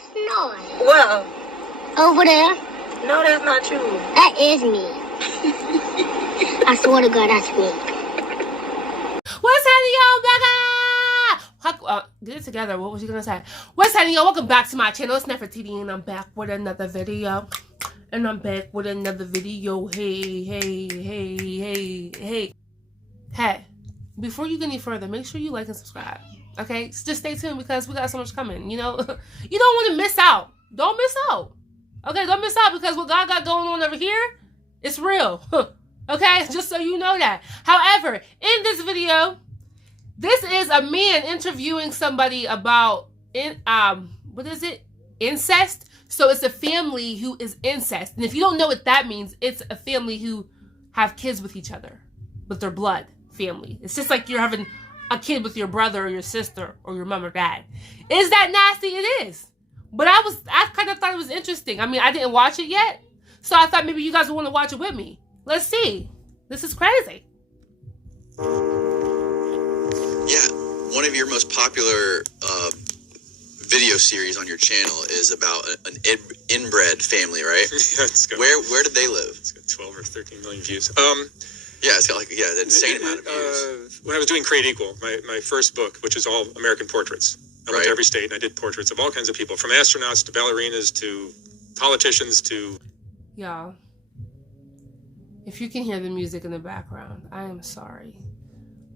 That's noise. Well, Over there. no, that's not you. That is me. I swear to God, that's me. What's happening, y'all? Get it together. What was you gonna say? What's happening, y'all? Welcome back to my channel. It's Nefertiti, and I'm back with another video. Hey, before you get any further, make sure you like and subscribe. Okay, just stay tuned because we got so much coming. You know, you don't want to miss out. Don't miss out. Okay, don't miss out because what God got going on over here, it's real. Okay, just so you know that. However, in this video, this is a man interviewing somebody about what is it? Incest. So it's a family who is incest, and if you don't know what that means, it's a family who have kids with each other, with their blood family. It's just like you're having a kid with your brother or your sister or your mom or dad. Is that nasty? It is. But I kind of thought it was interesting. I mean, I didn't watch it yet, so I thought maybe you guys would want to watch it with me. Let's see. This is crazy. Yeah, one of your most popular video series on your channel is about an inbred family, right? Yeah, it's got, where did they live? It's got 12 or 13 million views. Yeah, it's got like an insane amount of views. When I was doing Create Equal, my first book, which is all American portraits, I went to every state and I did portraits of all kinds of people, from astronauts to ballerinas to politicians to... Y'all, if you can hear the music in the background, I am sorry.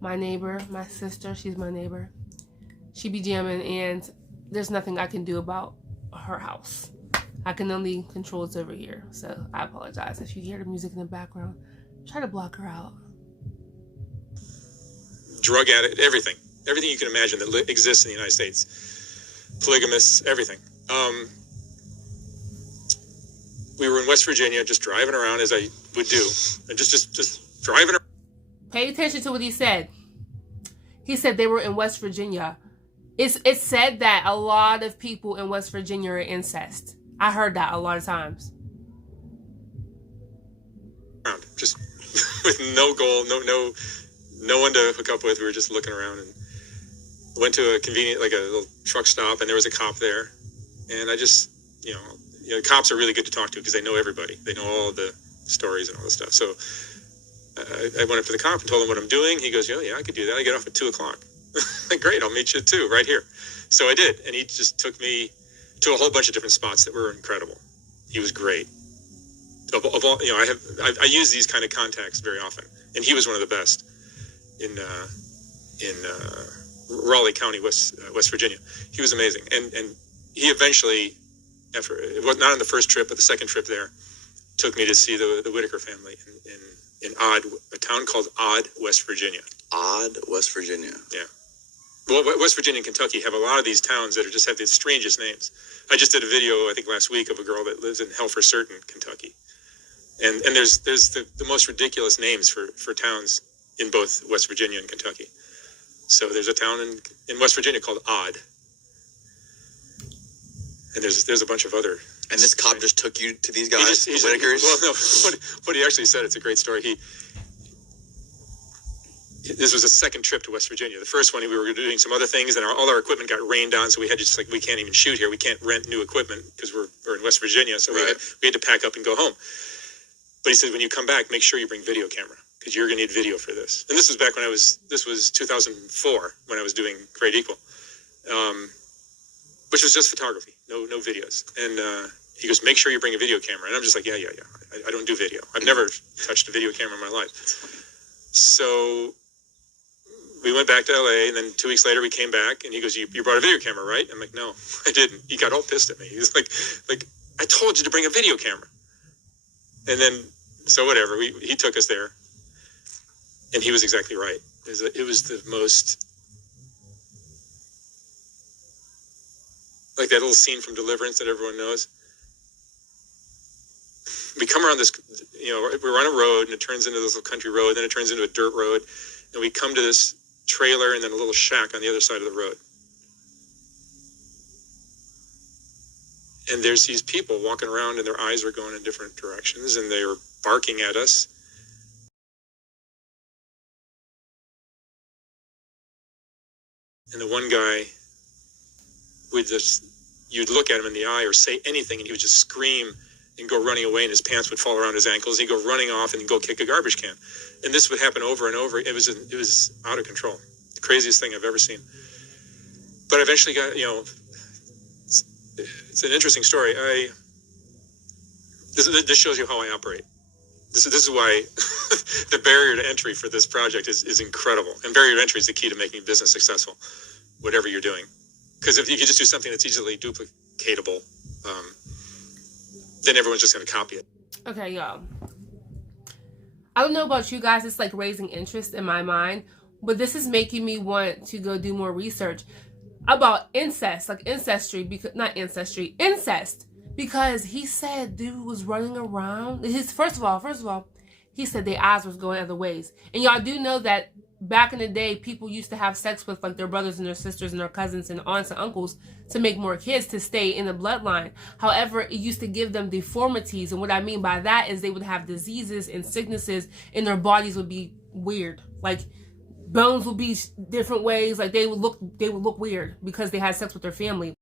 My neighbor, my sister, she's my neighbor. She be jamming and there's nothing I can do about her house. I can only control what's over here. So I apologize if you hear the music in the background. Try to block her out. Drug addict, everything. Everything you can imagine that exists in the United States. Polygamists, everything. We were in West Virginia, just driving around as I would do. And just driving around. Pay attention to what he said. He said they were in West Virginia. It's said that a lot of people in West Virginia are incest. I heard that a lot of times. Just with no goal, no one to hook up with. We were just looking around and went to a convenient, like a little truck stop, and there was a cop there. And I just, you know, cops are really good to talk to because they know everybody. They know all the stories and all the stuff. So I went up to the cop and told him what I'm doing. He goes, yeah, I could do that. I get off at 2 o'clock. Like, great, I'll meet you at 2 right here. So I did, and he just took me to a whole bunch of different spots that were incredible. He was great. Of all, you know, I use these kind of contacts very often, and he was one of the best in Raleigh County, West Virginia. He was amazing, and he eventually, after it was not on the first trip, but the second trip there, took me to see the Whitaker family in a town called Odd, West Virginia. Odd, West Virginia. Yeah. Well, West Virginia and Kentucky have a lot of these towns that just have the strangest names. I just did a video, I think last week, of a girl that lives in Hell for Certain, Kentucky. And there's the most ridiculous names for towns in both West Virginia and Kentucky. So there's a town in West Virginia called Odd. And there's a bunch of other... And this cop just took you to these guys, the Whitakers? Well, no, what he actually said, it's a great story. This was a second trip to West Virginia. The first one, we were doing some other things, and all our equipment got rained on, so we had to we can't even shoot here. We can't rent new equipment because we're in West Virginia, so we had to pack up and go home. But he said, when you come back, make sure you bring video camera, because you're going to need video for this. And this was back when this was 2004, when I was doing Create Equal, which was just photography, no videos. And he goes, make sure you bring a video camera. And I'm just like, yeah. I don't do video. I've never touched a video camera in my life. So we went back to LA, and then 2 weeks later we came back, and he goes, you brought a video camera, right? I'm like, no, I didn't. He got all pissed at me. He was like, I told you to bring a video camera. And then, so whatever, he took us there, and he was exactly right. It was the most, like that little scene from Deliverance that everyone knows. We come around this, we're on a road, and it turns into this little country road, then it turns into a dirt road, and we come to this trailer and then a little shack on the other side of the road. And there's these people walking around, and their eyes are going in different directions, and they were barking at us. And the one guy with this you'd look at him in the eye or say anything, and he would just scream and go running away, and his pants would fall around his ankles. He'd go running off and go kick a garbage can. And this would happen over and over. It was out of control. The craziest thing I've ever seen. But I eventually got, it's an interesting story. This shows you how I operate. This is why the barrier to entry for this project is incredible. And barrier to entry is the key to making business successful, whatever you're doing. Because if you just do something that's easily duplicatable, then everyone's just going to copy it. Okay, y'all. I don't know about you guys. It's like raising interest in my mind. But this is making me want to go do more research about incest. Like ancestry. Incest. Because he said dude was running around. First of all, he said their eyes was going other ways. And y'all do know that back in the day, people used to have sex with like their brothers and their sisters and their cousins and aunts and uncles to make more kids to stay in the bloodline. However, it used to give them deformities. And what I mean by that is they would have diseases and sicknesses and their bodies would be weird. Like bones would be different ways. Like they would look weird because they had sex with their family.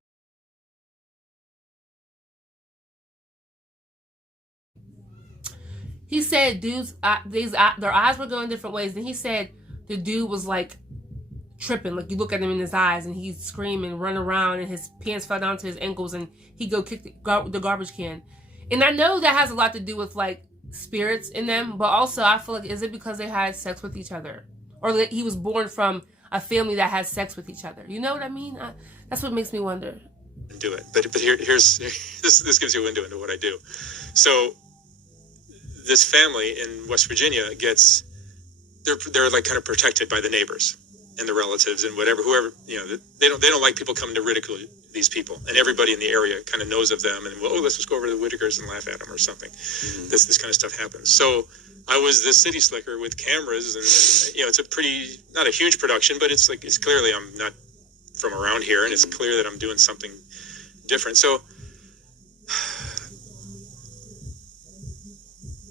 He said dudes, their eyes were going different ways. And he said the dude was like tripping. Like you look at him in his eyes and he's screaming, run around, and his pants fell down to his ankles and he go kick the garbage can. And I know that has a lot to do with like spirits in them, but also I feel like, is it because they had sex with each other? Or that he was born from a family that had sex with each other? You know what I mean? That's what makes me wonder. Do it. But here's this gives you a window into what I do. So this family in West Virginia they're like kind of protected by the neighbors and the relatives and whoever, they don't like people coming to ridicule these people, and everybody in the area kind of knows of them, and let's just go over to the Whitakers and laugh at them or something. Mm-hmm. This kind of stuff happens. So I was this city slicker with cameras, and it's a pretty, not a huge production, but it's clearly I'm not from around here, and it's clear that I'm doing something different. So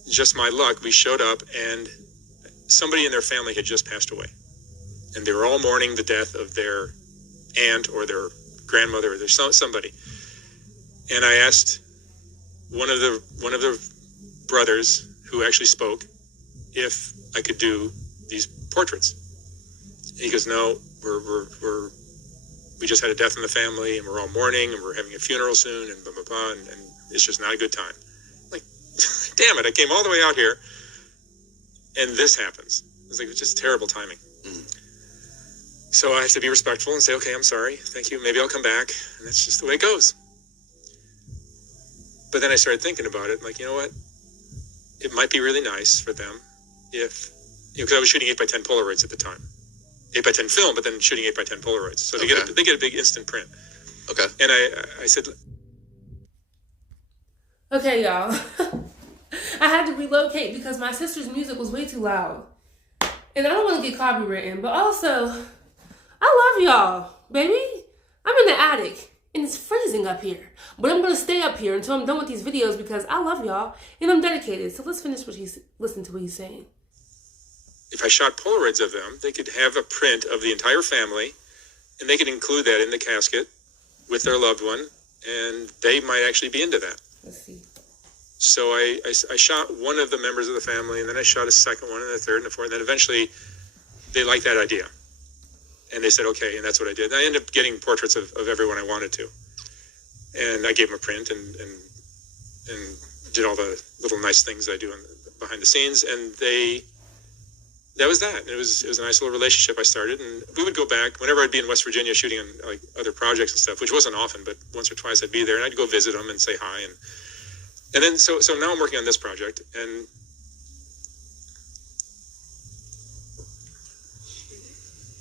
just my luck, we showed up, and somebody in their family had just passed away, and they were all mourning the death of their aunt or their grandmother or their somebody. And I asked one of the brothers who actually spoke if I could do these portraits. And he goes, "No, we just had a death in the family, and we're all mourning, and we're having a funeral soon, and blah blah blah, and it's just not a good time." I'm like, damn it! I came all the way out here, and this happens. It's just terrible timing. Mm. So I have to be respectful and say, "Okay, I'm sorry, thank you. Maybe I'll come back." And that's just the way it goes. But then I started thinking about it. I'm like, you know what? It might be really nice for them if, because I was shooting 8x10 Polaroids at the time, 8x10 film, but then shooting 8x10 Polaroids. So they get a big instant print. Okay. And I said, okay, y'all. I had to relocate because my sister's music was way too loud. And I don't want to get copywritten, but also, I love y'all, baby. I'm in the attic, and it's freezing up here. But I'm going to stay up here until I'm done with these videos because I love y'all, and I'm dedicated. So let's finish listen to what he's saying. If I shot Polaroids of them, they could have a print of the entire family, and they could include that in the casket with their loved one, and they might actually be into that. Let's see. So I shot one of the members of the family, and then I shot a second one, and a third, and a fourth, and then eventually they liked that idea. And they said, okay, and that's what I did. And I ended up getting portraits of everyone I wanted to. And I gave them a print and did all the little nice things I do behind the scenes, and that was that. It was a nice little relationship I started, and we would go back whenever I'd be in West Virginia shooting on like other projects and stuff, which wasn't often, but once or twice I'd be there, and I'd go visit them and say hi, and then so now I'm working on this project, and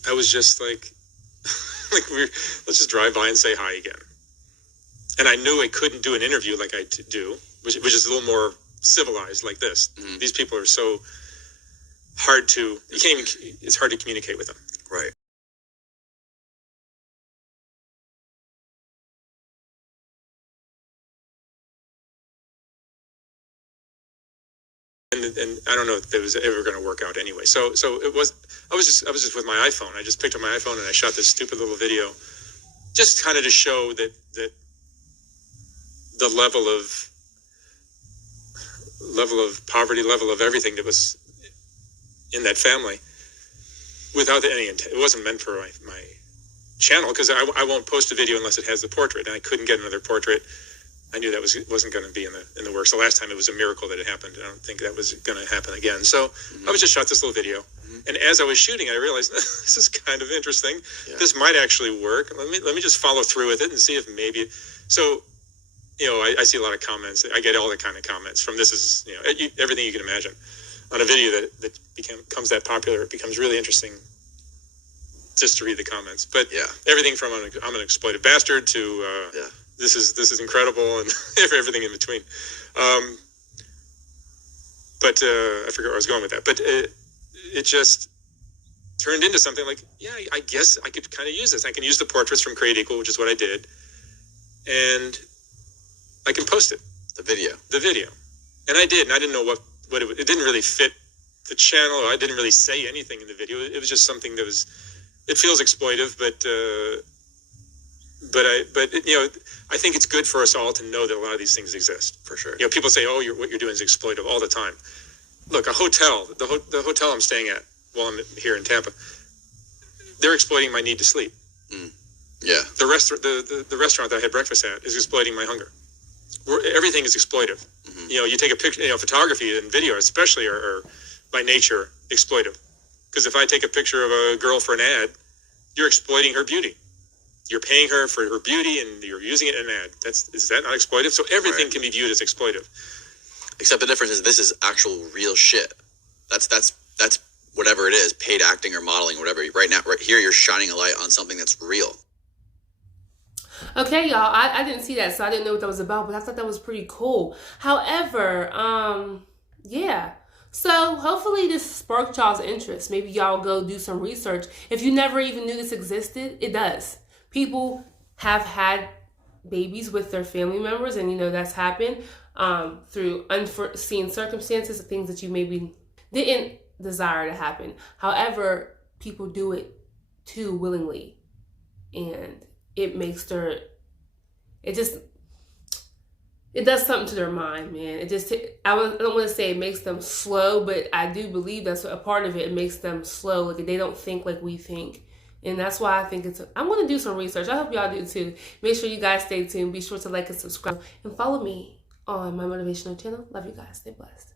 I was just like let's just drive by and say hi again. And I knew I couldn't do an interview like I do, which is a little more civilized like this. Mm-hmm. These people are so hard to, it's hard to communicate with them. Right. And I don't know if it was ever going to work out anyway. So it was. I was just with my iPhone. I just picked up my iPhone and I shot this stupid little video, just kind of to show that the level of poverty, level of everything that was in that family, without any intent. It wasn't meant for my channel, because I won't post a video unless it has the portrait, and I couldn't get another portrait. I knew that wasn't going to be in the works. The last time it was a miracle that it happened. I don't think that was going to happen again. So I was just shot this little video, and as I was shooting, I realized this is kind of interesting. Yeah. This might actually work. Let me just follow through with it and see if maybe. So, I see a lot of comments. I get all the kind of comments from this is everything you can imagine on a video that becomes that popular. It becomes really interesting just to read the comments. But everything from I'm an exploitive bastard to this is incredible, and everything in between. But I forget where I was going with that. But it just turned into something like, I guess I could kind of use this. I can use the portraits from Create Equal, which is what I did, and I can post it. The video. And I did, and I didn't know what it didn't really fit the channel. I didn't really say anything in the video. It was just something that it feels exploitive, but I think it's good for us all to know that a lot of these things exist. For sure. People say, what you're doing is exploitive all the time. Look, a hotel, the hotel I'm staying at while I'm here in Tampa, they're exploiting my need to sleep. Yeah. The restaurant that I had breakfast at is exploiting my hunger. Everything is exploitive. You take a picture, photography and video especially are by nature exploitive. Because if I take a picture of a girl for an ad, you're exploiting her beauty. You're paying her for her beauty, and you're using it in an ad. Is that not exploitive? So everything can be viewed as exploitive. Except the difference is this is actual real shit. That's whatever it is, paid acting or modeling, or whatever. Right here, you're shining a light on something that's real. Okay, y'all, I didn't see that, so I didn't know what that was about, but I thought that was pretty cool. However, yeah. So hopefully this sparked y'all's interest. Maybe y'all go do some research. If you never even knew this existed, it does. People have had babies with their family members, and that's happened through unforeseen circumstances, things that you maybe didn't desire to happen. However, people do it too willingly, and it does something to their mind, man. I don't want to say it makes them slow, but I do believe that's a part of it. It makes them slow. Like, they don't think like we think. And that's why I think I'm going to do some research. I hope y'all do too. Make sure you guys stay tuned. Be sure to like and subscribe and follow me on my motivational channel. Love you guys. Stay blessed.